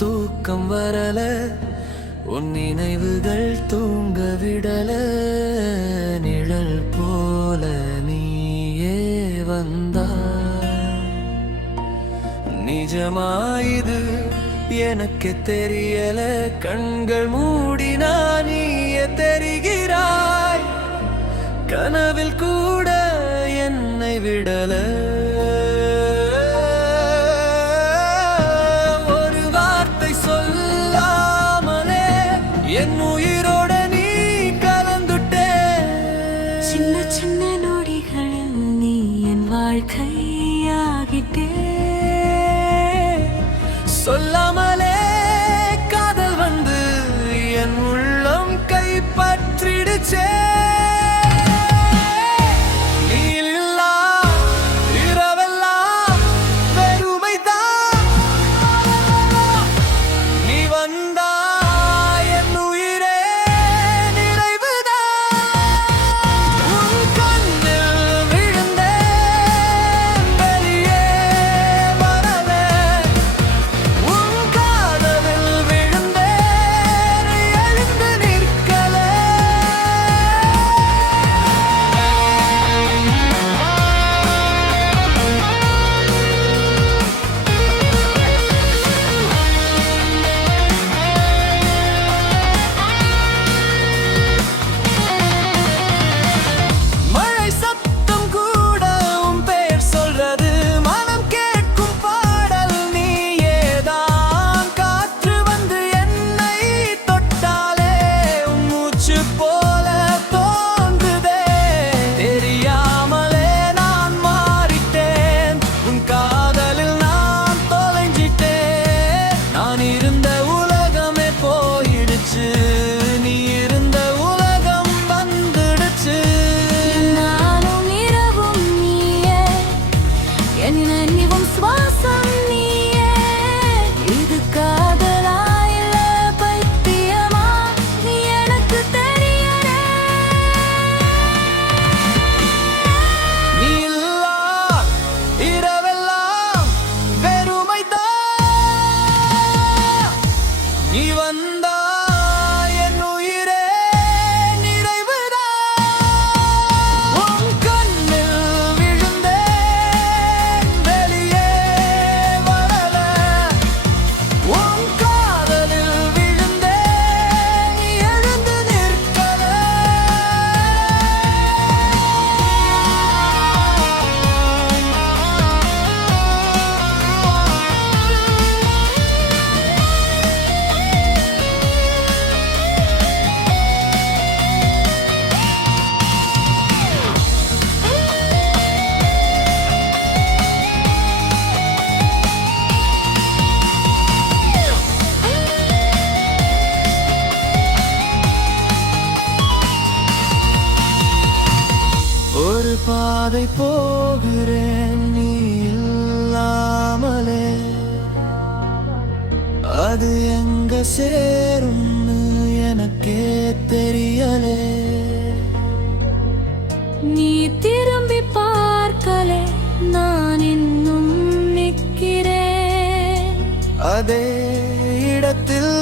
தூக்கம் வரல, உன் நினைவுகள் தூங்க விடல. நிழல் போல நீயே வந்தாய். நிஜமாயுது எனக்கு தெரியல, கண்கள் மூடினா நீயே தெரிகிறாய். கனவில் கூட என்னை விடல. ஒரு வார்த்தை சொல்லாமலே என் உயிரோட நீ கலந்துட்டே. சின்ன சின்ன நொடிகளில் நீ என் வாழ்க்கையாகிட்டே. சொல்லாமலே காதல் வந்து என் உள்ளம் கைப்பற்றிடுச்சே. ஒரு பாதை போகிறேன் நீ இல்லாமலே. அது எங்க சேரும்னு எனக்கே தெரியலே. நீ திரும்பி பார்க்கலே, நான் இன்னும் நிற்கிறேன் அதே இடத்தில்